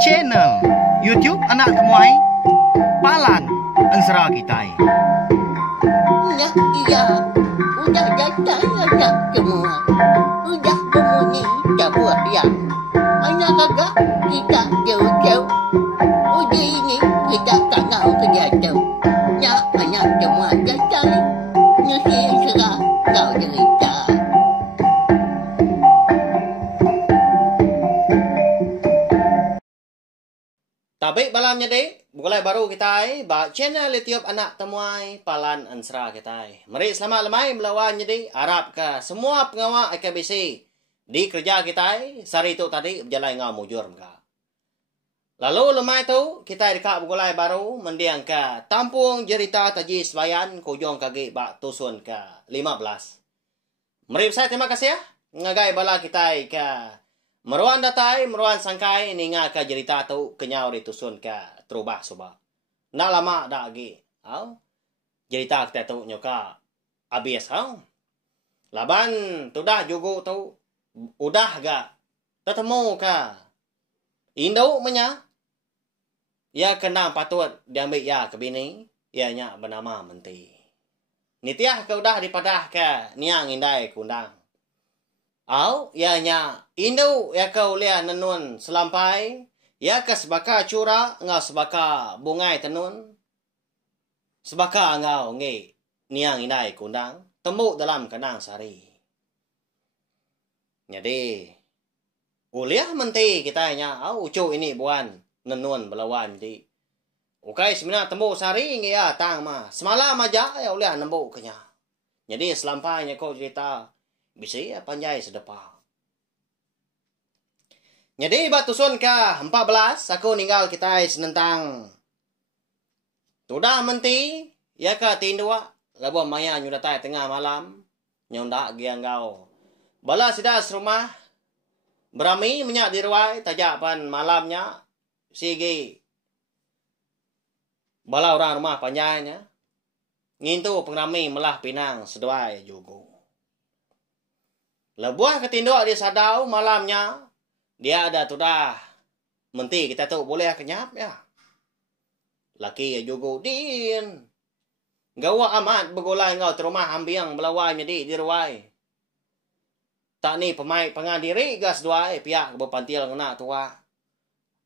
channel YouTube Anak Temuai Palan Ensera Kitai. Iya, udah datang anak semua. Udah berbunyi sebuah yang anak kakak kita jauh-jauh. Uji ini kita tak tahu kejatuh. Ya, anak semua datang. Nusi serah kau cerita. Tapi malamnya deh, mulai baru kita channel YouTube Anak Temuai Palan Ensera kita. Mari selamat lemai melawan jadi harap ke semua pengawal IKBC di kerja kita sehari itu tadi berjalan ngau mujur mereka. Lalu lemai tu kita dekat mulai baru mendiang ke tampung cerita taji sebayan kujung kaki bak tusun ke 15. Mari saya terima kasih ya ngagai bala kita ke meruan datai, meruan sangkai, ninga ka cerita tu kenyau ditusun ka terubah soba. Nak lama dah lagi. Cerita kita tu nyoka abis. Laban tu dah juga tu udah ga ketemu ka Indo menya. Ya kena patut diambil ya ke bini. Ianya bernama Menti. Nitiah ka udah dipadah ka niang indai kundang. Ianya Indo ya kau lihat nenun selampai ya ke sebaka cura ngau sebaka bungai tenun sebaka ngau ngi niang indai kundang temu dalam kenang sari. Jadi uliah Menti kita nya ucu ini buan nenun belawan di ukai sebenarnya temu sari ngi ya tang mah semalam aja ya uliah nembu kenya. Jadi selampainya kau cerita bisa ya panjai sedepah. Jadi batusun ke 14 aku ninggal kita senentang. Tudah Menti ya ke tindua labo maya nyudah tai tengah malam nyondak gianggau. Bala sidas rumah berami menyak dirwai tajapan malamnya sige. Bala orang rumah panjainya ngintu pengrami melah pinang seduai jugo. Lebuah ketinduk dia sadau malamnya. Dia ada tu dah. Menti kita tu boleh kenyap ya. Laki juga din. Gawa amat begolai ngau terumah ambiang belawan jadi diruai. Tak ni pemain pengadiri gas duai pihak berpantil ngena tua.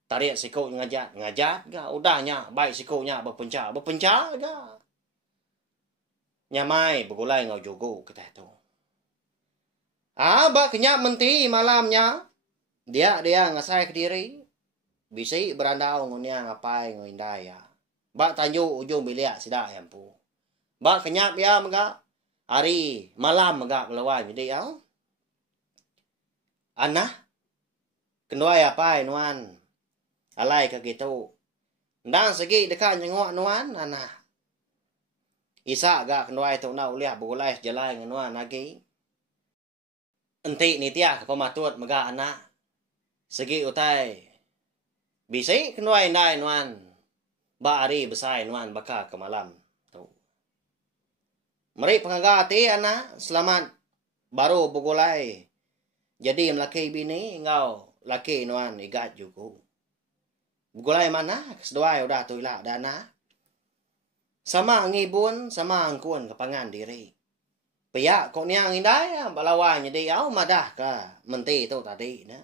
Tarik sikut ngajat. Ngajat ga udahnya baik sikutnya berpencak. Berpencak ga. Nyamai begolai ngau juga kita tu. Bak kenyap Menti malamnya. Dia ngasai ke diri. Bisi berandau ngunia ngapai ngindai ya. Bak tanjuk ujung biliak sidak yampu. Bak kenyap ya megak. Hari malam megak melawan jadi ya. Anah. Kenduai apa nuan. Alai ke gitu. Ndang segi dekat nyengok nuan anah. Isa gak kenduai tu nak uliah begulai sejalai nuan lagi. Enti nitiah pematut mega anak. Segi utai. Bisi kenuai ndai nuan. Ba ari besai nuan baka ke malam. Tu. Meri pengagati anak. Selamat. Baru bugulai. Jadi melaki bini. Engkau laki nuan igat juga. Bugulai mana? Keseduai udah tu ilah dana. Sama ngibun. Sama angkun kepangan diri. Pihak kok niang indai balawan jadi madah ka Menti tu tadi na.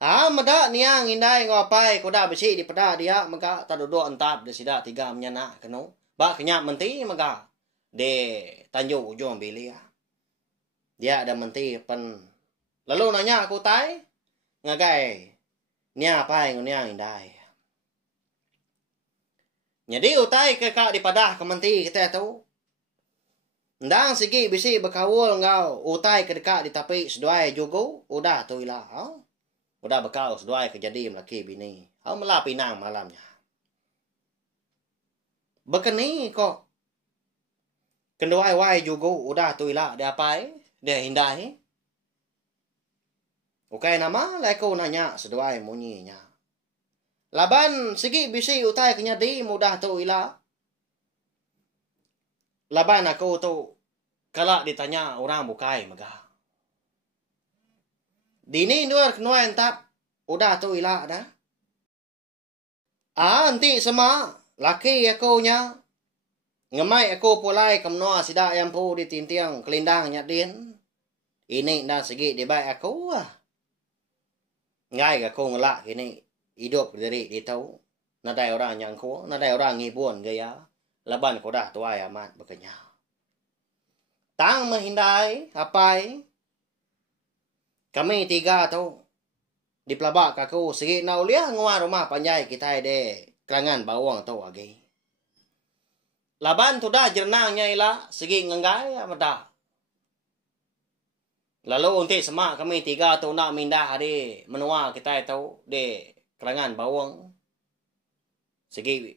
Madah niang indai ngapai koda besi di pada dia maka taduduk entap de sida tiga menyana kenu. Ba kenyap Menti maka de tanjuk ujung bili ya. Dia ada Menti pen. Lalu nanya aku tai ngagai nia pai niang indai. Jadi utai ke kak di pada ke Menti kita tu. Ndang sigi bisi berkawul ngau utai kedekat di tapi seduai juga udah tu ilah. Udah bekau seduai kejadi melaki bini. Melah pinang malamnya. Bekeni kok. Kenduai wai juga udah tu ilah dia apai dia hindai. Ukai nama leko nanya seduai munyinya. Laban sigi bisi utai kenyadi mudah tu ilah. Laban aku tu kalau ditanya orang bukai megah. Dini luar kenuai entap udah tu ila dah. Nanti sama laki aku nya ngemai aku pulai kemnoa sida yang pu di tintiang kelindang nya din. Ini dah segi di baik aku Ngai aku ngelak ini hidup dari di tahu. Nadai orang yang ku, nadai orang ngibun gaya. Laban ko dah tuai amat bekenya. Tang menghindai apai. Kami tiga tu di pelabak aku segi na ulia ngwa rumah panjai kita de kelangan bawang tu agi. Laban tu dah jernangnya ila segi ngenggai amada. Lalu untuk semak kami tiga tu nak mindah hari menua kita tu de kelangan bawang. Segi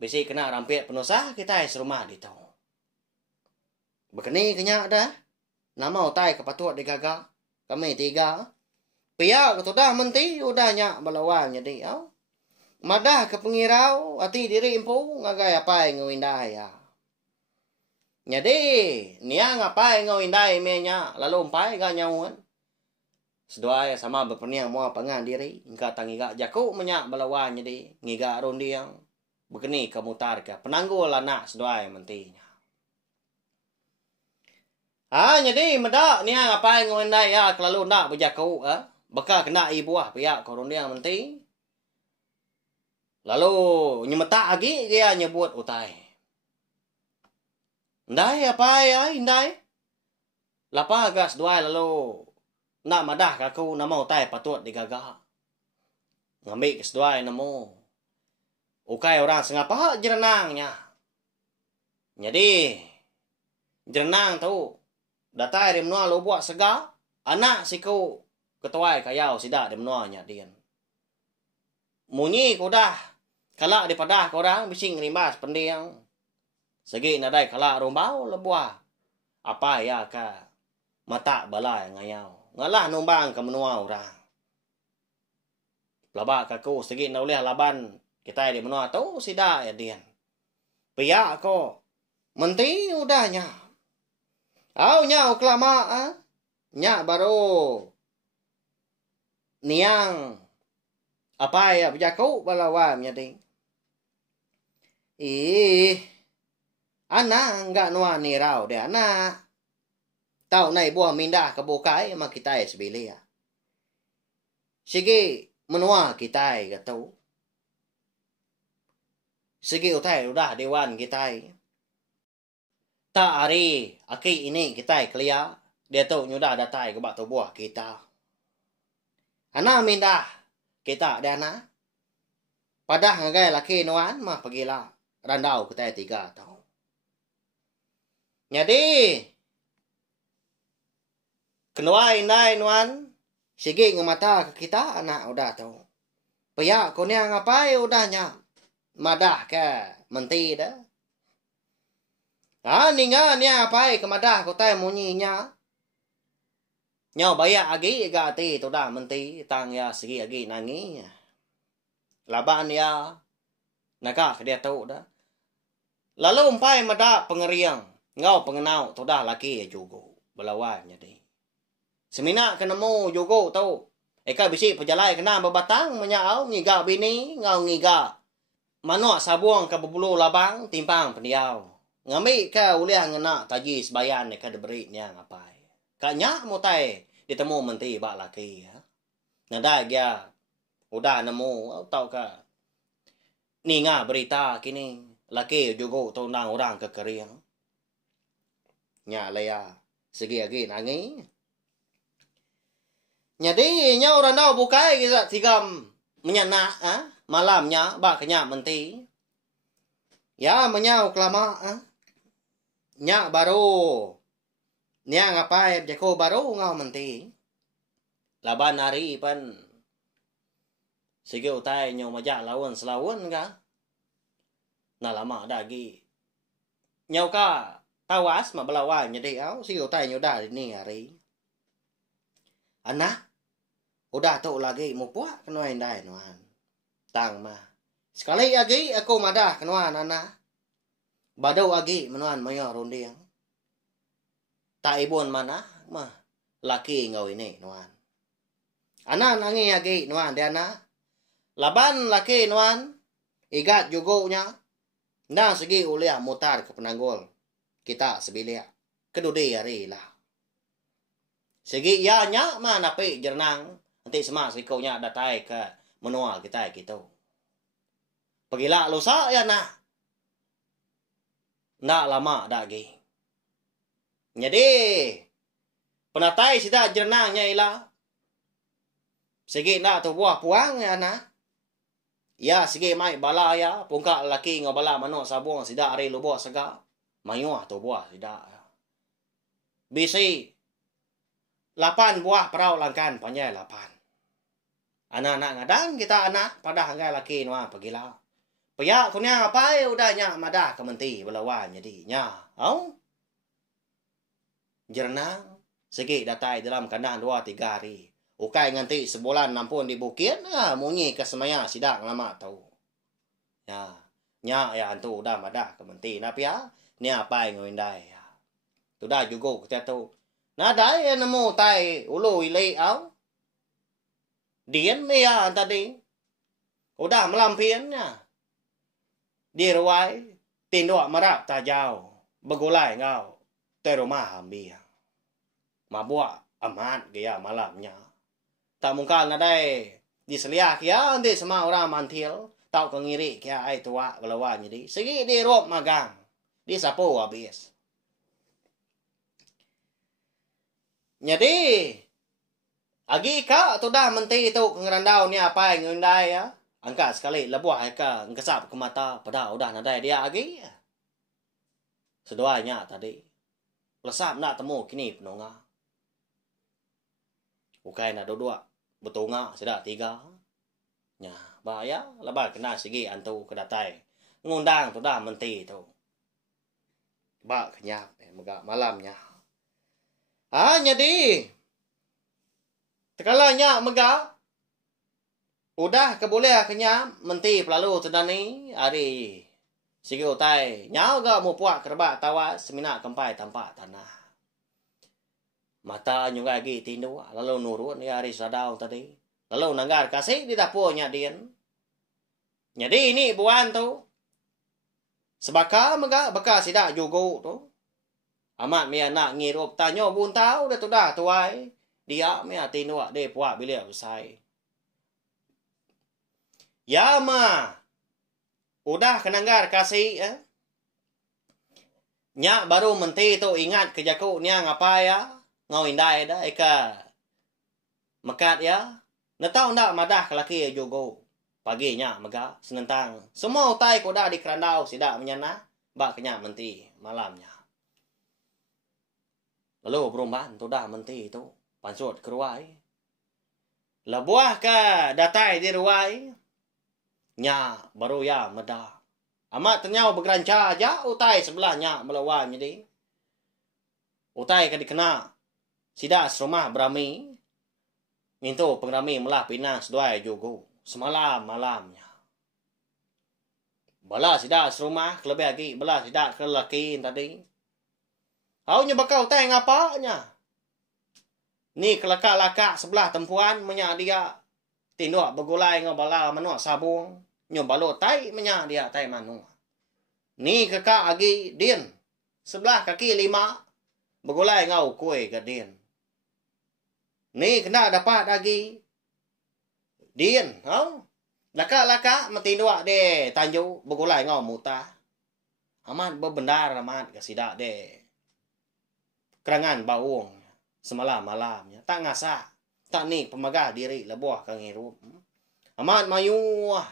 besi kena rampit penusah kita serumah di tu. Bekeni kenya dah. Nama utai kepatuat digagak. Kami tiga. Pia tu dah menti udah nyak balawan jadi madah ke pengirau ati diri impu ngagai apa ngawindai ya. Jadi niang apa ngawindai menya lalu umpai ga nyauan. Seduai sama berperniang mua pangan diri engka tangiga jaku menyak balawan jadi ngiga rondiang. Begini kemutar ke penanggul anak seduai mentinya. Jadi medak niang apa ngawindai ya kelalu nak berjaku Baka kena ibuah pihak korun yang menti. Lalu nyemeta lagi dia nyebut utai. Ndai apa ya indai? Lapa gas dua lalu nak madah kaku nama utai patut digagah. Ngambil kes dua namo. Ukai orang sengapa jerenangnya. Jadi jerenang tu datai rimnoa lo buat sega anak siku ketuai kayau sida di menuanya dian. Munyi kudah kalak di padah korang bising rimas pendiang. Segi nadai kalak rombau lebuah. Apa ya ka mata balai ngayau. Ngalah numbang ke menua orang. Labak kaku segi naulih laban kita di menua tu sida ya dian. Pia ko menti udahnya. Nya uklama nya baru niang apa ya berjaku balawan jadi anak enggak nuan ni rau deh anak tau nai buah mindah ke bokai mak kita sebili ya segi menua kita gatau segi utai udah dewan kita tak hari aki ini kita kelia dia tu nyudah datai ke batu buah kita. Anak mindah kita ada anak. Padah ngagai laki nuan mah pergilah randau kita tiga tahu. Jadi kenua indai nuan sigi ngemata ke kita anak udah tahu. Paya konia ngapai udahnya madah ke menti dah. Ninga nia apai ke madah kota munyinya. Nyau bayak agi gati tu dah menti tang ya segi agi nangi. Laban ya nakak dia tahu dah. Lalu umpai mada pengeriang ngau pengenau tu dah laki juga belawan jadi. Semina kenemu juga tahu. Eka bisi pejalai kena berbatang menyau ngiga bini ngau ngiga. Manuk sabuang ke bebulu labang timpang pendiau. Ngami ka uliah ngena tajis bayan ka diberi nya ngapai. Kanya mutai ditemu menti bak laki ya. Nada dia udah nemu tahu ka. Ninga berita kini laki juga tundang orang ke keriang. Nya laya segi lagi nangi. Jadi nya orang dah bukai kita tigam menyana malamnya bak kenya menti. Ya menyau kelama nya baru nya ngapai jako baru ngau menti. Laban hari pan sige utai nyo majak lawan selawan ka. Na lama dagi. Nyau ka tawas ma belawan jadi au sige utai nyo dah ni hari. Anak udah tu lagi mu puak kenuan dai nuan. Tang ma. Sekali lagi aku madah kenuan anak. Badau lagi menuan mayo rondiang. Tak ibun mana mah laki ngau ini nuan. Anan angi agi nuan dia na. Laban laki nuan igat jugonya. Nang segi uliah mutar ke penanggol. Kita sebilia. Kedudi hari lah. Segi ya nya mana pi jernang. Nanti semak sikau nya datai ke menua kita gitu. Pagila lusa ya na. Ndak lama dak gi. Jadi penatai sida jernangnya ila. Segi nak tu buah puang ya na. Ya segi mai bala ya pungka laki ngabala mano sabuang sida ari lubo saga. Mayuah tu buah sida. Bisi 8 buah perahu langkan panjai 8. Anak-anak ngadang kita anak pada hanggai laki nuah pagila. Paya kunya apa udahnya madah kementi belawan jadi nya. Au? Jernang segi datai dalam kandang 2-3 hari. Ukai nganti sebulan nampun di bukit munyi ke semaya sidak lama tahu. Ya, nya ya antu udah madah kementi napia ni apa ngwindai. Sudah juga kita tahu. Nah dai nemu tai ulu ilai au. Dian mea tadi. Udah melampiannya. Di ruai tindok marap tajau. Begulai ngau. Terumah hambia. Mabua amat gaya malamnya. Tak mungkin nadai diseliak ya nanti semua orang mantil. Tau kengiri kaya ai tua gelawan jadi. Segi di rop magang. Di sapu habis. Jadi agi ka tu dah menti tu ngerandau ni apa yang ngundai ya. Angkat sekali lebuah ka ngkesap ke mata pada udah nadai dia agi. Seduanya tadi. Lesap nak temu kini penonga. Ukai nak dua betunga sudah 3. Nya bahaya lebar kena segi antu kedatai. Ngundang tu dah menti tu. Ba kenyap megak malamnya. Jadi tekalanya mega udah keboleh kenya menti pelalu tedani hari sigi utai nyau ga mu puak kerba tawas semina kempai tampak tanah mata nyungai gi tindu lalu nurun ni hari sadau tadi lalu nanggar kasih di dapurnya dian jadi ini buan tu sebaka mega baka sidak jugo tu amat mea nak ngirup tanyo bun tau dah tu dah tuai. Dia mea tinu de puak bilia usai. Ya ma. Udah kenanggar kasih Nya baru menti tu ingat kejaku nia ngapa ya. Ngau indai dah eka. Mekat ya. Netau ndak madah kelaki jugo. Paginya mega senentang. Semua utai ko dah di kerandau sidak menyana. Bak kenya menti malamnya. Lalu perumahan tu dah menti tu. Pansut ke ruai. Lebuah ke datai di ruai. Nya baru ya medah. Amat ternyau bergeranca aja. Utai sebelahnya melawan jadi. Utai ke dikena. Sidak serumah berami. Mintu pengrami melah pinang seduai juga. Semalam malamnya. Bala sidak serumah. Kelebih lagi. Bala sidak ke lelaki tadi. Aunya bakal teng apanya. Ni kelakak-lakak sebelah tempuan menya dia tinduk bergulai ngabala manu sabung. Nyo balo tai menya dia tai manu. Ni kakak agi din. Sebelah kaki 5 bergulai ngau kue ke din. Ni kena dapat lagi din, Lakak-lakak metinduk de tanju bergulai ngau muta. Amat berbendar amat kasidak de. Kerangan baung semalam malamnya tak ngasak tak ni pemagah diri lebuah kang hirup amat mayuah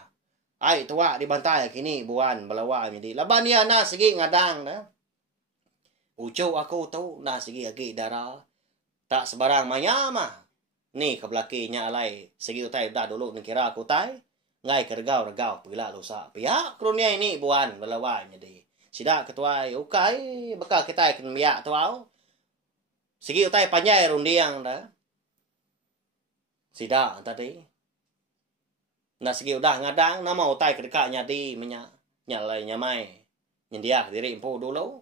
ai tua dibantai kini buan belawa jadi laban dia na segi ngadang dah ucau aku tahu na segi agi darah tak sebarang maya mah ni kebelakinya alai segi utai dah dulu nikira aku tai ngai kergau-regau pila lusa pihak krunia ini buan belawa jadi sidak ketuai ukai bekal kita ken biak tuau segi utai panjai rundiang dah. Sida tadi. Nah segi udah ngadang nama utai kedekatnya di menya nyalai nyamai. Nyendiah diri empu dulu.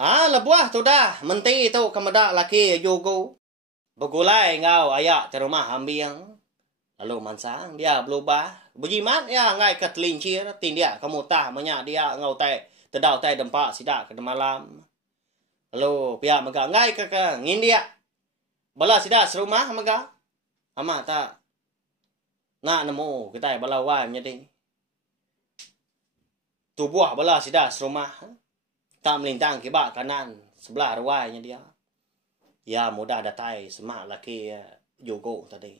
Lebuah tu dah menti itu kemedak laki jugu. Begulai ngau ayak di rumah ambiang. Lalu mansang dia berubah. Berjimat ya ngai ke telincir. Tin dia kemutah menyak dia ngau tay. Tedau tay dempak sidak ke malam. Lalu pihak megak ngai ke ngin dia. Bala sidak serumah megak. Ama tak. Nak nemu kita bala wan jadi. Tubuh bala sidak serumah. Tak melintang kibak kanan. Sebelah ruainya dia. Ya mudah datai semak laki Yogo tadi.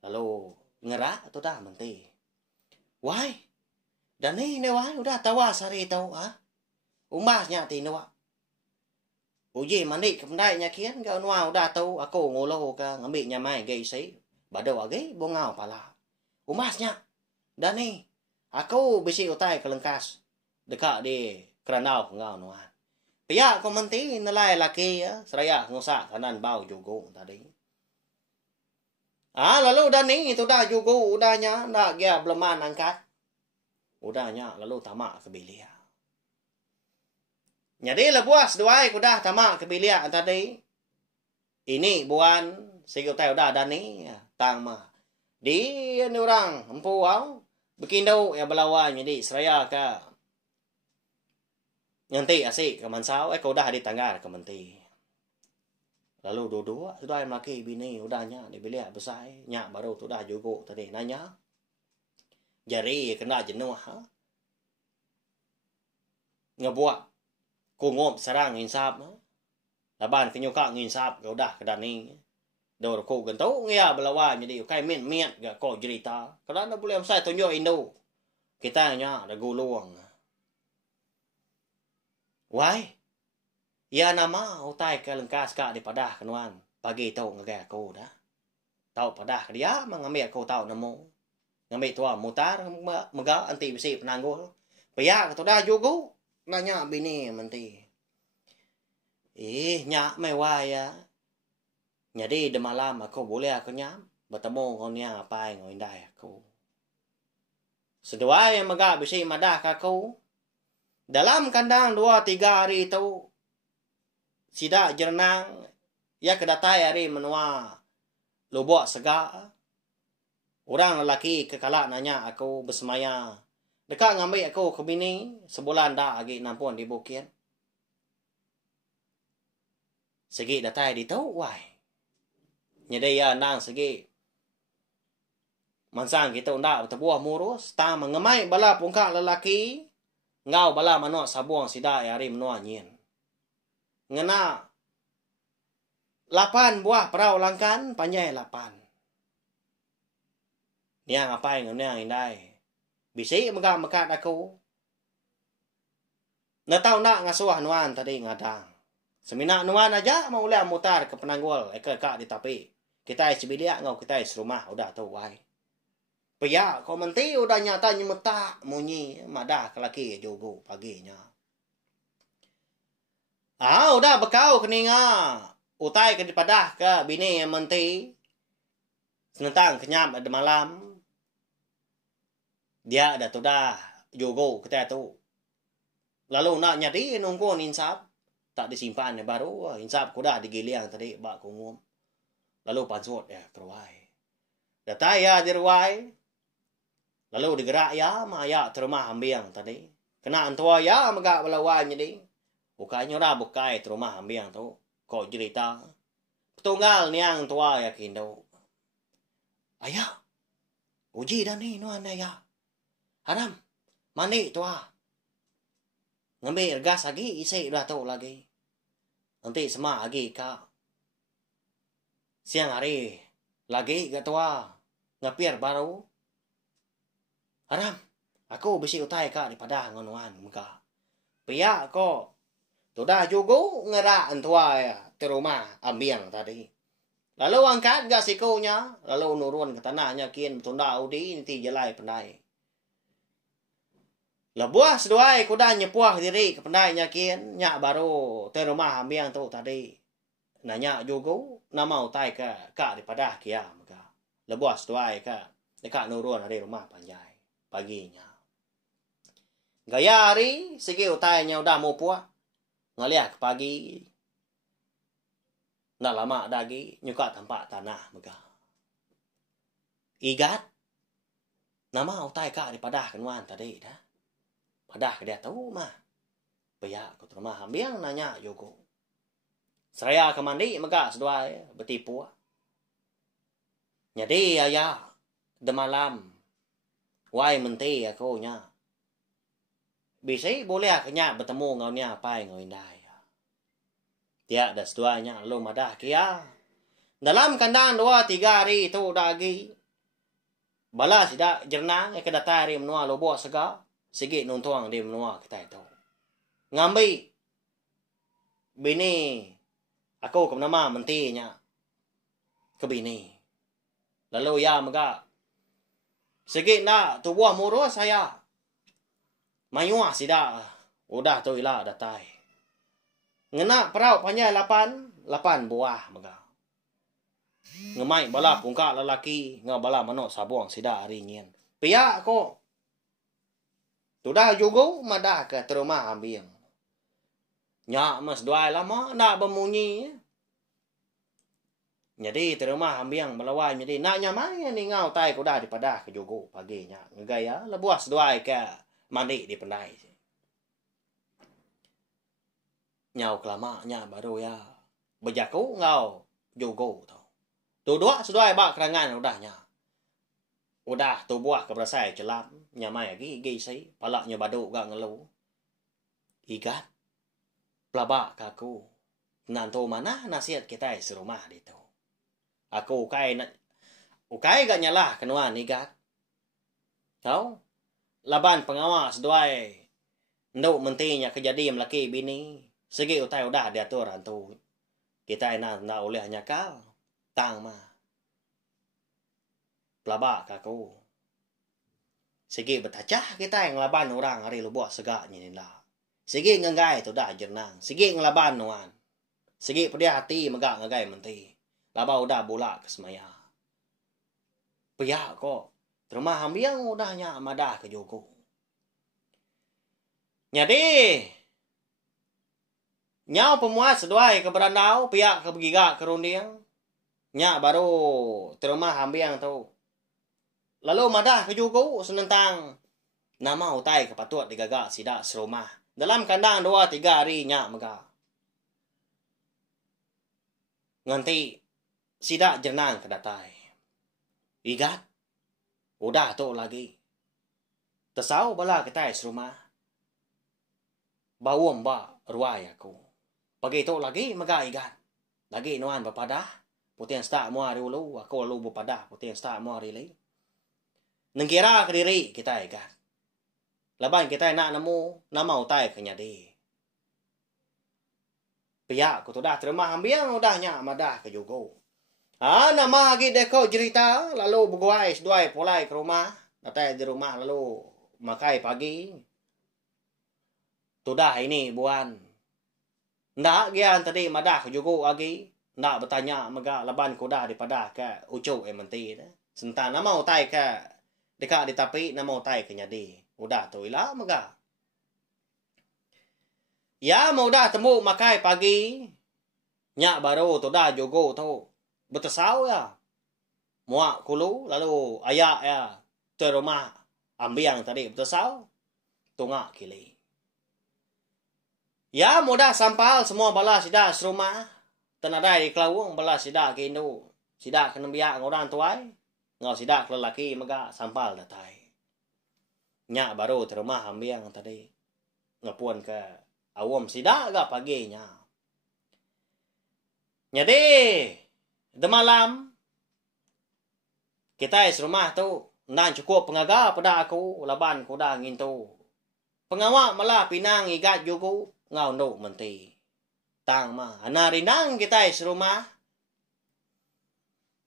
Lalu ngerak tu dah menti. Wai. Dan ni wai udah tawa sari tau ah. Umasnya ti nawa. Uji mandi kependai nyakian kau nuah udah tahu aku ngolo ka ngambil nyamai gay sei. Badau age bongau pala. Umasnya. Dan ni aku bisi utai kelengkas dekat di keranau ngau nuah. Pihak komenti nilai laki ya seraya ngosak kanan bau Yogo tadi. Lalu udah nih itu dah juga udahnya nak dia beleman angkat. Udahnya lalu tamak ke bilia. Jadi lepuas doai kudah tamak ke bilia tadi. Ini buan segi utai udah ada nih tang mah. Di ni orang empu au bekindau ya belawan jadi seraya ka. Nanti asik ke mansau kau dah di tanggar ke menti. Lalu dua-dua sudah yang laki bini udahnya di bilik besar nyak baru tu dah juga tadi nanya jari kena jenuh ha ngebuat kungop serang insap laban kenyuka nginsap kau dah kedani dor ko gentau ngia belawan jadi kai min miat ga ko cerita kerana boleh saya tunjuk Indo kita nya ada guluang why. Ya nama utai ke lengkas ka di padah kenuan. Pagi tau ngagak aku dah. Tau padah dia mengambil aku tau nemu. Ngambil tua mutar mega anti bisi penanggul. Paya tu dah juga nanya bini menti. Nyak mewah ya. Jadi de malam aku boleh aku nyam bertemu ngonya apa yang ngindai aku. Sedua yang mega bisi madah aku. Dalam kandang 2-3 hari itu sida jernang ya kedatai hari menua lubuk segak. Orang lelaki kekala nanya aku bersemaya. Dekat ngambil aku ke bini sebulan dah lagi nampun di bukit. Segi datai di tau wai. Nyedai ya nang segi. Mansang kita undak bertebuah murus. Tak mengemai bala pungkak lelaki. Ngau bala manok sabuang sida hari menua nyin. Ngena 8 buah perahu langkan panjang 8. Niang apa yang niang indai. Bisi megat-megat aku. Natau nak ngasuh nuan tadi ngadang. Semina nuan aja mau ulah mutar ke penanggul eka di tapi. Kita cibilia ngau kita serumah udah tahu wai. Paya komenti udah nyata nyemetak munyi madah kelaki jogo paginya. Udah bekau keninga. Utai ke dipadah ke bini yang menti. Senentang kenyam ada malam. Dia ada tu dah jogo kita tu. Lalu nak nyadi nunggu insap. Tak disimpan baru. Insap kuda digiliang tadi bak kungum. Lalu pansut ya keruai. Datai ya di ruai. Lalu digerak ya maya terumah ambiang tadi. Kena antua ya megak belawan jadi. Bukanya dah bukai terumah ambiang tu. Kau cerita. Tunggal niang tua ya kindo. Ayah. Uji dah ni nuan ayah. Haram. Mandi tua. Ngambil gas lagi isi dah tahu lagi. Nanti semak lagi kak. Siang hari. Lagi ke tua. Ngapir baru. Haram, aku bisi utai kak daripada ngonuan muka. Pihak kok. Tu dah juga ngerak antua ya. Di rumah ambiang tadi. Lalu angkat gak sikunya. Lalu nurun ke tanahnya kian betunda udi nanti jelai pendai. Lebuah seduai kuda nyepuah diri ke pendainya kian. Nyak baru di rumah ambiang tu tadi. Nanya juga nama utai ke kak daripada kia muka. Lebuah seduai kak. Dekat nurun dari rumah panjai. Paginya. Gaya hari, sige utainya udah mau puak. Ngeliat ke pagi. Nak lama lagi nyuka tempat tanah mega. Igat. Nama utai ka daripada kenuan tadi dah. Padah ke dia tahu mah. Paya aku terima hambiang nanya Yogo. Seraya ke mandi mega seduai bertipu. Jadi ayah de malam. Wai menti aku nya. Bisa boleh kenya bertemu ngau nya pai ngau indai. Dia dah seduanya lalu madah kia. Dalam kandang 2-3 hari itu dagi. Balas tidak jernang ke datari menua lobo sega. Sikit nuntuang di menua kita itu. Ngambil. Bini. Aku ke nama mentinya. Ke bini. Lalu ya mega. Sikit nak tubuh murus saya. Mayuah sida. Udah tu ilah datai. Ngena perau panjang 8 buah mega. Ngemai bala pungka lelaki, ngabala manok sabuang sida hari nyen. Pia ko. Tudah juga madah ke terumah ambiang. Nyak mas doai lama nak bemunyi. Jadi terumah ambiang melawai jadi nak nyamai ni ngau tai ko dah daripada ke jogo paginya. Ngegaya lebuas doai ke mandi di pendai. Nyau kelamanya baru ya. Bejaku ngau jogo tau. Dua sudah bak kerangan udahnya. Udah tu buah ke berasai celam. Nyamai lagi gisi. Palaknya baduk gak ngeluh. Igat. Pelabak aku. Nanto mana nasihat kita serumah itu. Aku ukai gak nyalah kenuan igat. Tahu? Laban pengawas doai. Nduk mentinya kejadian laki bini. Segi utai udah diatur antu. Kita nak oleh hanya kau. Tang mah. Pelabak aku. Segi betacah kita yang ngelaban orang hari lubuh segaknya ni lah. Segi ngengai tu dah jernang. Segi ngelaban nuan. Segi pedia hati megak ngegai menti. Laba udah bolak ke semaya. Pihak kok. Terima hambiang udahnya amadah ke Joko. Jadi. Nyau pemuas seduai ke berandau. Pihak ke begigak ke rundiang. Nyak baru terima hambiang tu. Lalu madah ke Joko senentang. Nama utai kepatut digagak sidak serumah. Dalam kandang 2-3 hari nyak megak. Nganti sidak jernang ke datai. Igat. Udah tu lagi. Tesau bala kita serumah. Bawum ba ruai aku. Pagi tu lagi megak igat. Lagi nuan berpadah. Putih yang start mua dulu. Aku lalu berpadah. Putih yang start mua rili. Nengkira ke diri kita igat. Laban kita nak nemu. Nama utai ke nyadi. Pihak aku tu dah terima hambiang. Udahnya madah ke Jogo. Nama lagi deko cerita. Lalu berguai seduai pulai ke rumah. Datai di rumah lalu makai pagi. Tudah ini buan. Ndak gian tadi madah ke Jogo lagi. Ndak bertanya mega laban kuda daripada ke ucuk menti dah. Sentan nama utai ke dekat di tapi nama utai ke nyadi. Udah tu ilah mega. Ya mau dah temu makai pagi. Nyak baru tu dah Jogo tu. Betesau ya. Muak kulu lalu ayak ya. Tu rumah ambiang tadi betesau. Tungak kili. Ya mudah sampal semua bala sidak serumah. Tenadai di kelawung bala sidak ke Indo. Sidak kena biak orang tuai. Ngau sidak lelaki mega sampal datai. Nyak baru terumah ambiang tadi. Ngapuan ke awam sidak gak paginya. Jadi de malam kita serumah tu nan cukup pengaga pada aku laban kuda ngintu. Pengawak malah pinang igat juga ngau nduk menti. Tang mah anarinang kita serumah.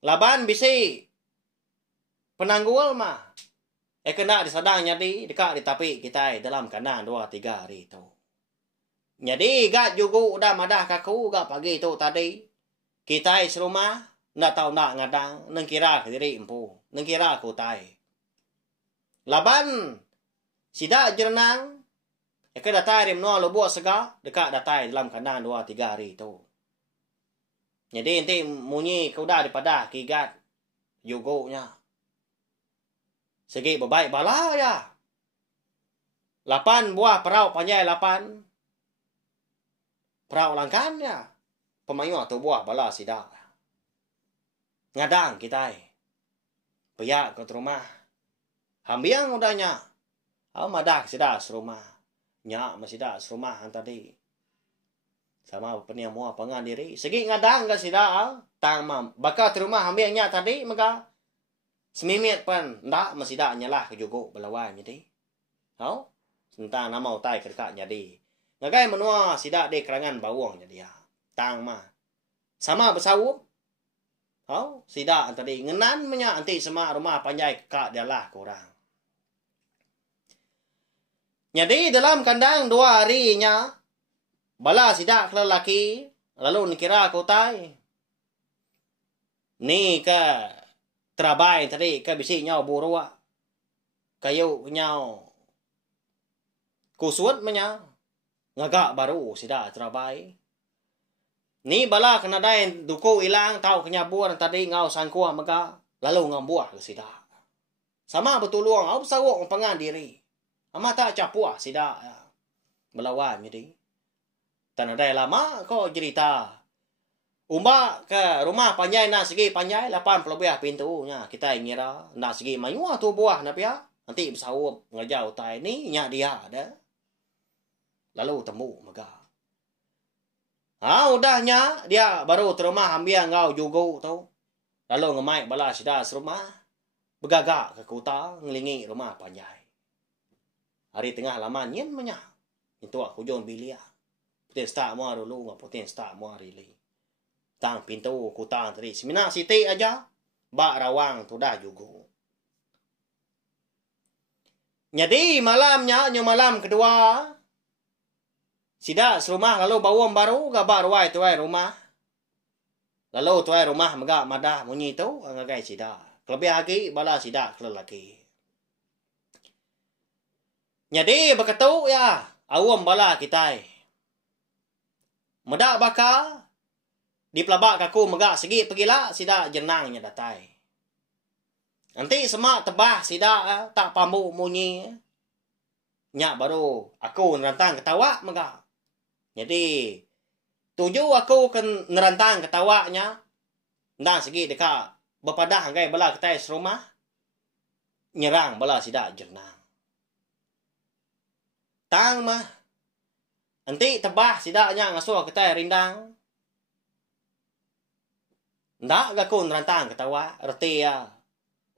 Laban bisi penanggul mah. Kena disadang nyadi dekat di tapi kita dalam kandang 2-3 hari tu. Jadi igat juga udah madah kaku gak pagi tu tadi. Kita serumah ndak tahu nak ngadang nengkira ke diri empu. Nengkira aku tai. Laban sida jernang ke datai rim no lobo sega dekat datai dalam kandang 2-3 hari tu. Jadi nanti munyi kuda daripada kigat yugonya. Segi berbaik bala ya. 8 buah perahu panjang 8. Perahu langkannya. Pemayu tu buah bala sidak. Ngadang kita. Payak ke rumah. Hambiang udahnya. Madak sidak serumah. Nyak masidak serumah tadi. Sama penia mua pangan diri. Segi ngadang ke sidak. Tang mam. Bakal terumah hambiangnya tadi. Maka semimit pun. Ndak masidak nyalah ke jugo belawan jadi. Hau? Tentang nama utai kerkat jadi. Ngagai menua sidak di kerangan bawang jadi ya. Tang mah. Sama bersawup. Hau? Sidak tadi. Ngenan menyak nanti semua rumah panjai kekak dialah kurang. Jadi dalam kandang 2 harinya. Bala sidak lelaki. Lalu nikira kutai. Ni ke terabai tadi ke bisi nyau burua. Kayu nyau. Kusut menya. Ngagak baru sidak terabai. Ni bala kena dain duku ilang tau kenyabur tadi ngau sangkuah maka. Lalu ngambuah ke sidak. Sama betuluang. Au besawuk pengan diri. Ama tak capuah sidak. Melawan jadi. Tanah daya lama kau cerita. Umba ke rumah panjai nak segi panjai 80 buah pintunya. Kita ngira nak segi mayuah tu buah nak ya. Nanti bersawup ngajau tai ni nyak dia ada. Lalu temu mega. Udahnya dia baru terumah ambil ngau jugo tu. Lalu ngemai bala sidak serumah. Begagak ke kota ngelingi rumah panjai. Hari tengah lama nyen menyak. Itu aku jon bilia. Putin start mua dulu ngap putin start mua rili. Tang pintu kota tadi. Semina siti aja. Bak rawang tu dah jugo. Jadi malamnya malam kedua. Sidak serumah lalu bawang baru gabak ruai tuai rumah. Lalu tuai rumah megak madah munyi tu ngagai sidak. Kelebih lagi bala sidak lelaki. Jadi berketuk ya, awam bala kita. Medak bakal di pelabak kaku megak segi pergilah sidak jenangnya datai. Nanti semak tebah sidak tak pambu munyi. Nyak baru aku nerantang ketawa megak. Jadi tuju aku kan nerantang ketawanya. Ndang segi dekat berpadah anggai bala kita serumah. Nyerang bala sidak jenang. Tang mah. Nanti tebah sidaknya ngasuh kita rindang. Ndak gakun rantang ketawa. Reti ya.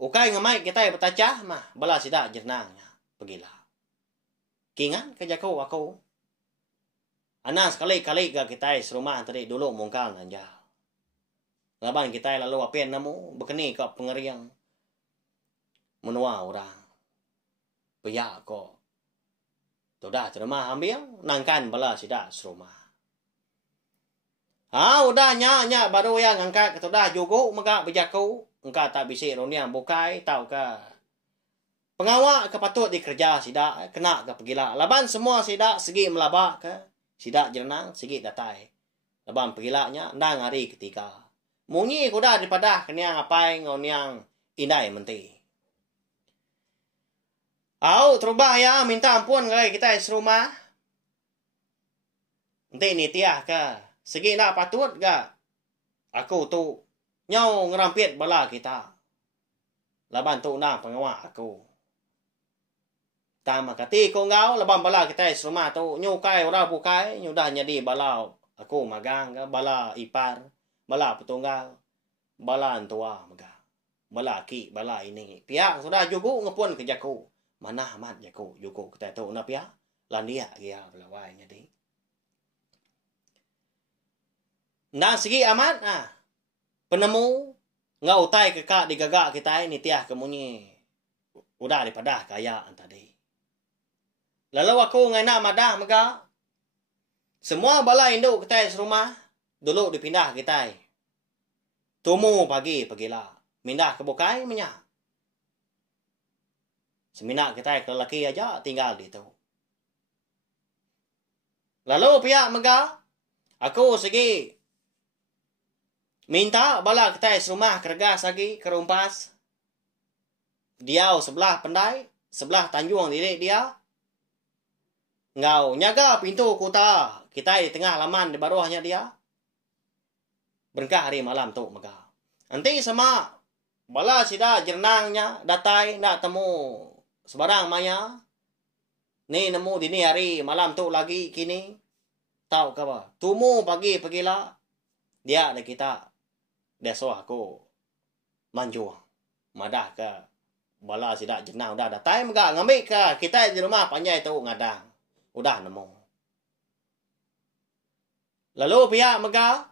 Ukai ngamai kita bertacah mah. Bala sidak jenangnya. Pergilah. Kingan kejaku aku. Anak sekali-kali ke kita serumah tadi dulu mungkal nanjal. Laban kita lalu apian namu. Bekeni ke pengeriang. Menua orang. Peyak kok. Sudah terima ambil, nangkan bala sidak serumah. Udah nyak baru yang angkat sudah jugo maka bejaku. Engkau tak bisik roniang bukai tau ke. Pengawak ke patut dikerja sidak kena ke pergila. Laban semua sidak segi melabak ke. Sidak jenang segi datai. Laban pergilanya ndang hari ketiga. Munyi kuda daripada keniang apai ngoniang indai menti. Terubah ya, minta ampun kalau kita serumah. Nanti ni tiah ke. Segi nak patut ke. Aku tu nyau ngerampit bala kita. Laban tu nak pengawak aku. Tama kati ko ngau laban bala kita serumah tu. Nyukai ora bukai. Nyudah jadi bala aku magang ke. Bala ipar. Bala petunggal. Bala antua magang. Bala ki, bala ini. Pihak sudah juga ngepun kerjaku. Mana amat jago jugo kita tu nap ya landia dia belawai jadi. Nah segi amat penemu ngau tai kekak digagak kita ini tiah kemunyi udah daripada kaya tadi. Lalu aku ngena madah mega semua bala induk kita serumah dulu dipindah kita. Tumu pagi pergilah mindah ke bukai menyak. Semina kita lelaki aja tinggal di tu. Lalu pihak mega, aku segi Minta bala kita serumah kergas lagi kerumpas. Diau sebelah pendai, sebelah Tanjung Didik dia. Ngau nyaga pintu kota. Kita di tengah laman di bawahnya dia. Berkah hari malam tu mega. Nanti sama bala sida jernangnya datai nak temu sebarang maya. Ni nemu dini hari malam tu lagi kini. Tahu ke apa? Tumu pagi-pagilah. Dia ada kita. Dia suah aku. Manjuang. Madah ke. Bala sida jernang dah datai mega ngambil ke. Kita di rumah panjai tu ngadang. Udah nemu. Lalu pihak mega.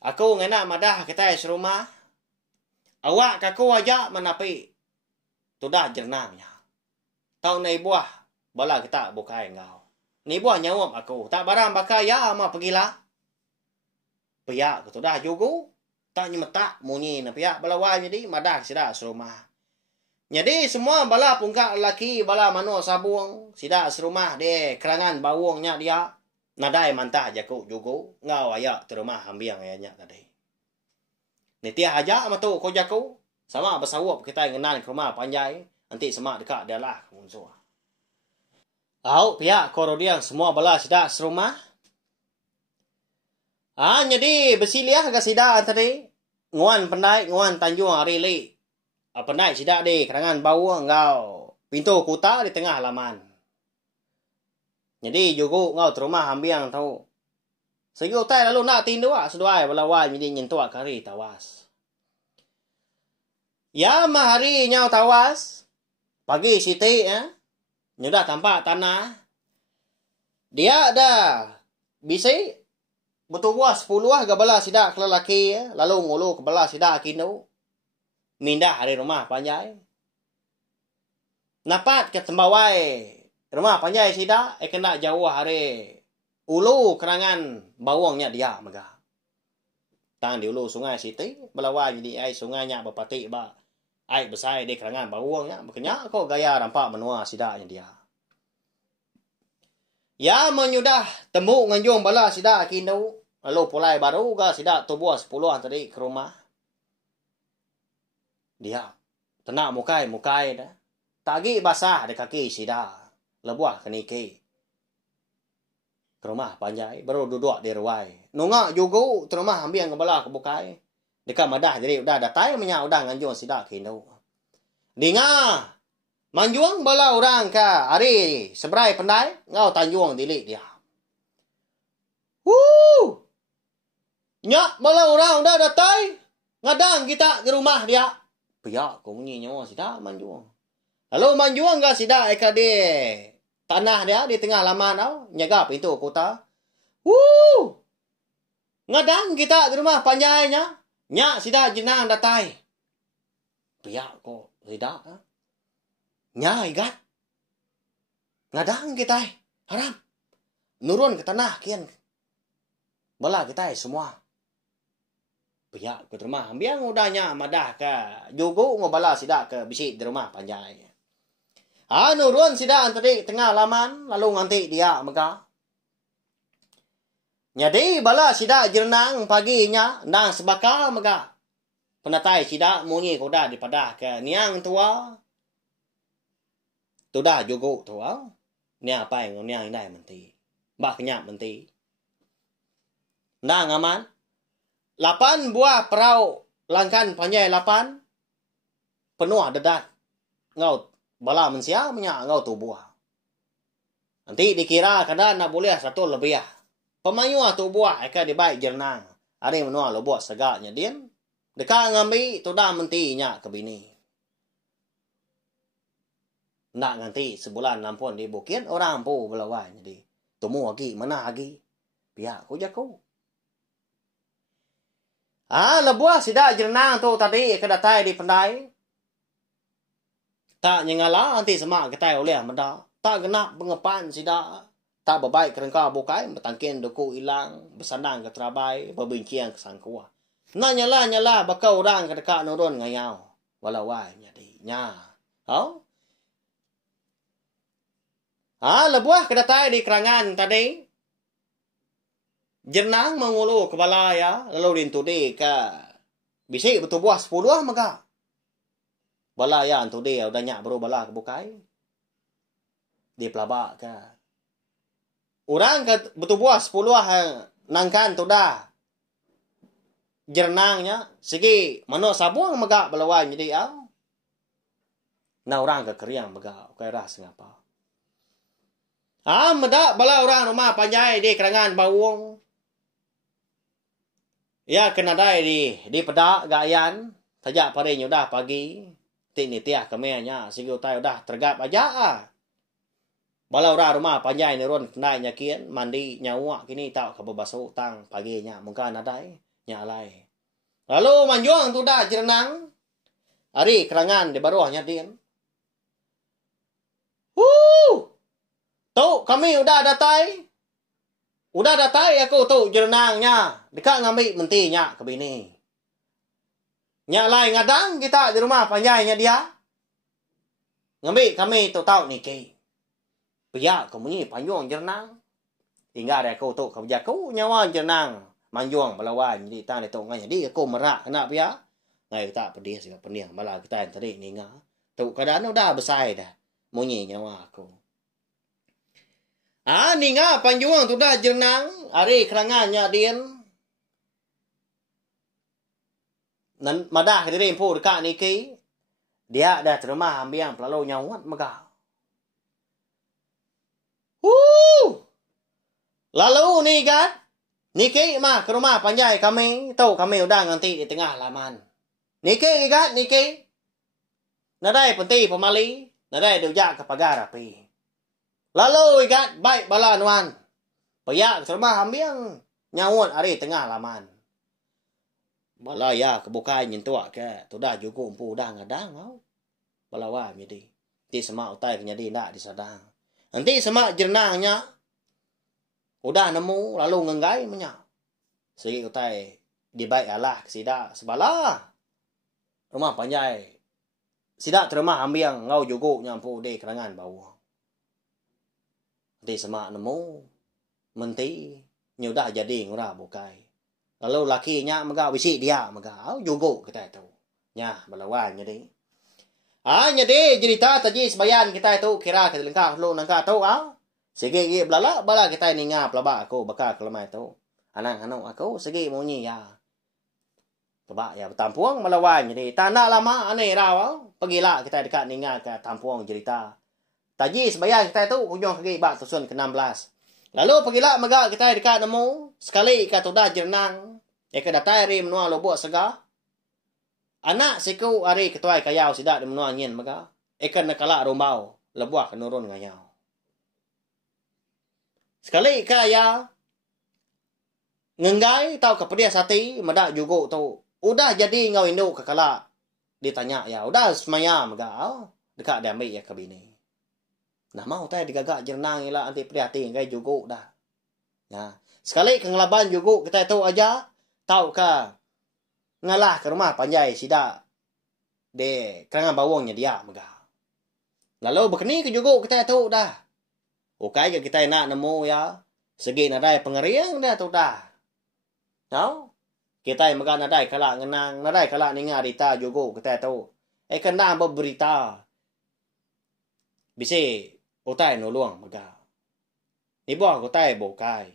Aku ngena madah kita serumah. Awak kaku aja menapi. Tu dah jernangnya. Tahu ni buah. Bala kita bukai engkau. Ni buah nyawam aku. Tak barang bakai ya ama pergilah. Pihak tu dah jugu. Tak nyemetak munyi na pihak balawai jadi madah sida serumah. Jadi semua bala pungkak lelaki bala mano sabung sida serumah de kerangan bawungnya dia. Nadai mantah jaku jugu. Ngau ayak terumah ambiang ayanya tadi. Nitia aja ama tu ko jaku. Sama bersawap kita ngenan ke rumah panjai. Nanti semak dekat dia lah. Au pihak korodiang semua bala sida serumah. Jadi bersiliah ke sida tadi. Nguan pendai, nguan Tanjung hari li. Pendai sida di kerangan bawang ngau. Pintu kota di tengah halaman. Jadi juga ngau terumah ambiang tahu. Segi utai lalu nak tindu seduai balawai jadi nyentuak kari tawas. Ya mahari nyau tawas. Pagi siti nyudah tampak tanah. Dia dah bisi betul buah 10 ke bala sidak lelaki lalu ngulu ke bala sidak kinu. Mindah hari rumah panjai. Napat ke tembawai rumah panjai sidak kena jauh hari ulu kerangan bawangnya dia mega. Tang di ulu sungai siti balawai jadi ai sungainya berpatik ba. Ai besar di kerangan bawangnya makanya kok gaya rampak menua sidaknya dia. Ya menyudah temu nganjung bala sidak kinu. Lalu pulai baru ga sidak tubuh 10 tadi ke rumah. Dia tenak mukai dah. Tagi basah di kaki sidak. Lebuah keniki. Ke rumah panjai baru duduk di ruai. Nungak juga ke rumah ambil yang kebala ke bukai. Dekat madah jadi udah datai menyak udah nganjung sidak kinu. Dengar manjuang bala orang ke hari seberai pendai ngau Tanjung Didik dia. Nyak bala orang udah datai ngadang kita di rumah dia. Piak ko munyi nyawa sida manjuang. Lalu manjuang ga sida eka de tanah dia di tengah laman tau nyaga pintu kota. Ngadang kita di rumah panjainya. Nyak sida jenang datai. Piak ko sida. Nya igat. Ngadang kita haram. Nurun ke tanah kian. Bala kita semua. Pihak ke rumah ambiang udahnya madah ke jugu ngobala sida ke bisi di rumah panjai. Nurun sida tadi tengah laman lalu nganti dia mega. Jadi bala sida jernang paginya nang sebakal mega. Penatai sida munyi koda di padah ke niang tua. Tu dah jugu tua. Ni apa yang niang indai menti. Bak kenyak menti. Nang aman. 8 buah perahu langkan panjai 8 penuh dedat ngau bala mensia menyak ngau tu buah. Nanti dikira kadang nak boleh 1 lebih. Pemayu tu buah eka dibaik jernang. Hari menua lo buat segaknya dian. Dekat ngambil tu dah mentinya ke bini. Nak nganti sebulan lampun di bukin orang pu belawai jadi. Temu lagi mana lagi. Pihak ku jaku. Lebuah sida jernang tu tadi kedatai di pendai. Tak nyengala nanti semak ketai oleh menda. Tak genap pengepan sida. Tak berbaik kerengka bukai. Bertangkin duku hilang. Bersandang ke terabai. Berbincian ke sangkua. Nak nyala bakal orang ke dekat nurun ngayau. Walawai jadi. Nya. Lebuah kedatai di kerangan tadi. Jernang mengulu kepala ya, lalu rintu de ka bisi betul buah 10 maka. Bala ya antu de udah nyak bro bala ke bukai. Di pelabak ka. Orang ke betul buah 10 nangkan tu dah. Jernangnya segi mano sabuang maka balawan jadi au. Na orang ke keriang maka kai ras ngapa. Meda bala orang rumah panjai di kerangan bawung. Ya kena dai di pedak gayan. Sajak pare udah pagi. Tini tiah kemenya sigi utai udah tergap aja. Bala orang rumah panjai ni ron kendai nyakian mandi nyawa kini tau ke bebaso tang paginya mungkin adai nyalai. Lalu manjuang tu dah jerenang. Hari kerangan di bawahnya din. Tu kami udah datai. Udah datai aku tu jerenangnya. Dekat ngambil mentinya ke bini. Nyalai ngadang kita di rumah panjainya dia. Ngambil kami tu tahu niki. Pia kamu ni panjang jerenang. Tinggal aku tu kerja aku nyawa jerenang. Manjuang balawan jadi tan itu nganya jadi aku merak kena pia. Ngai tak pedih sih pedih malah kita tadi ninga. Tu keadaan udah besar dah. Munyi nyawa aku. Ninga panjuang tu dah jerenang. Hari kerangannya din. Nan madah diri pun dekat niki. Dia dah terima ambil pelalu nyawat megah. Lalu ni kan. Niki mah ke rumah panjai kami. Tahu kami udah nganti di tengah laman. Niki kan niki. Nadai penti pemali. Nadai diujak ke pagar api. Lalu ikat baik bala nuan. Payak sermah ambiang nyawut hari tengah laman. Bala ya kebukai nyentuak ke. Tu dah juga umpu dah ngadang kau. Bala wah jadi. Ti semak utai kenyadi nak disadang. Nanti semak jernangnya. Udah nemu lalu ngenggai menyak. Segi utai di baik Allah sida sebala. Rumah panjai. Sida terima ambiang ngau juga nyampu di kerangan bawah. Nanti semak nemu. Menti. Nyudah jadi ngurah bukai. Lalu lakinya mega wisi dia mega juga kita itu. Nya balawan jadi. Jadi cerita tadi sebayan kita itu kira ke lengkap lu nangka tahu Segi belala bala kita ini ngap laba aku bakal kelemah itu. Anang aku segi munyi ya. Coba ya tampuang melawan jadi tanah lama aneh raw. Pergilah kita dekat ninga ke tampuang cerita. Taji sebayang kita itu hujung kaki bak susun ke-16. Lalu pergilah megak kita dekat nemu sekali kat udah jernang. Ke datai ri menua lobok sega. Anak siku hari ketuai kayau sidak di menua angin megak. Ikan nakala rombau lebuah kenurun ngayau. Sekali kaya ngenggai tau kepedia sati medak juga tu. Udah jadi ngau induk kekala ditanya ya. Udah semaya megak dekat dia ambil ya ke bini. Nah mau tay digagak jernang ila anti prihatin ngai juga dah. Ya, sekali kengelaban juga kita tahu aja tahu ka ngalah ke rumah panjai sida de kerangan bawangnya dia megah. Lalu bekeni ke juga kita tahu dah. Okai ke kita nak nemu ya. Segi nadai pengeriang dah tu dah. Tahu? Kita megah nadai kala ngenang, nadai kala ninga dita juga kita tahu. Kena berberita. Bisa utai nolong megah. Ni buah utai bokai.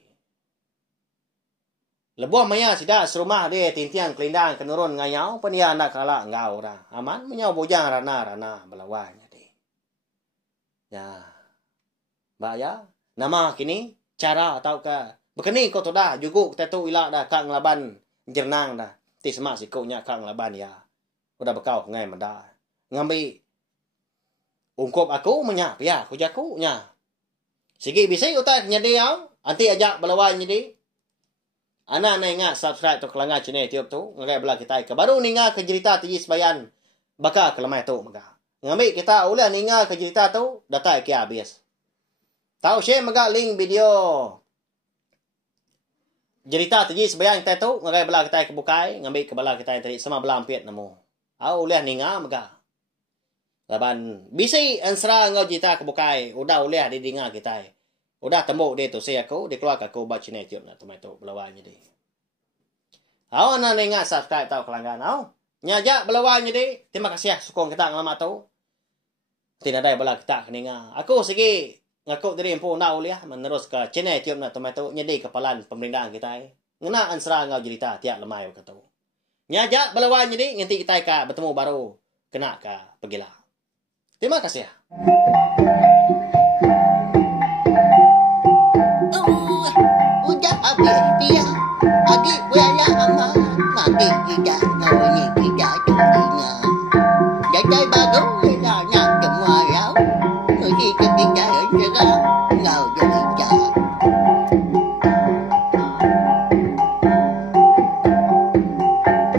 Lebuah maya sida serumah dia tintiang kelindang kenurun ngayau penia nak kala ngau dah. Aman menyau bojang rana belawanya deh. Ya. Ba ya. Nama kini cara atau ka bekeni ko to dah juga kita tu ila dah kang laban jernang dah. Ti semak sikunya kang laban ya. Udah bekau ngai menda. Ngambil ungkop aku menyap ya ku jaku nya. Sigi bisa utak nya dia anti ajak belawan jadi. Ana na ingat subscribe to kelanga channel YouTube tu ngagai bela kita ke baru ninga ke cerita tiji sebayan baka kelemai tu mega. Ngambil kita ulah ninga ke cerita tu data ke habis. Tahu share mega link video cerita tiji sebayan kita tu ngagai bela kita ke bukai ngambil ke bela kita tadi sama bela ampit nemu. Au ulah ninga mega. Laban bisi ansra ngau cerita ke bukai udah ulah di dinga kita. Udah tembok dia tu saya aku, dia keluar aku buat channel YouTube nak tomato belawanya dia. Awak nak ingat subscribe tahu kelanggan awak. Nyajak belawanya dia. Terima kasih sokong kita ngalamat tahu. Tidak ada bala kita keninga. Aku segi ngaku diri empu nak uliah menerus ke channel YouTube nak tomato nyedi kepalan pemerintahan kita. Ngena ansra ngau cerita tiap lemai kata. Nyajak belawanya dia nanti kita ka bertemu baru kena ka pergilah. Terima kasih. Udah habis dia. Adik buaya ama. Mati tidak ngawini tidak jadinya. Jajai baru nak semua rau. Pergi ke tidak segera.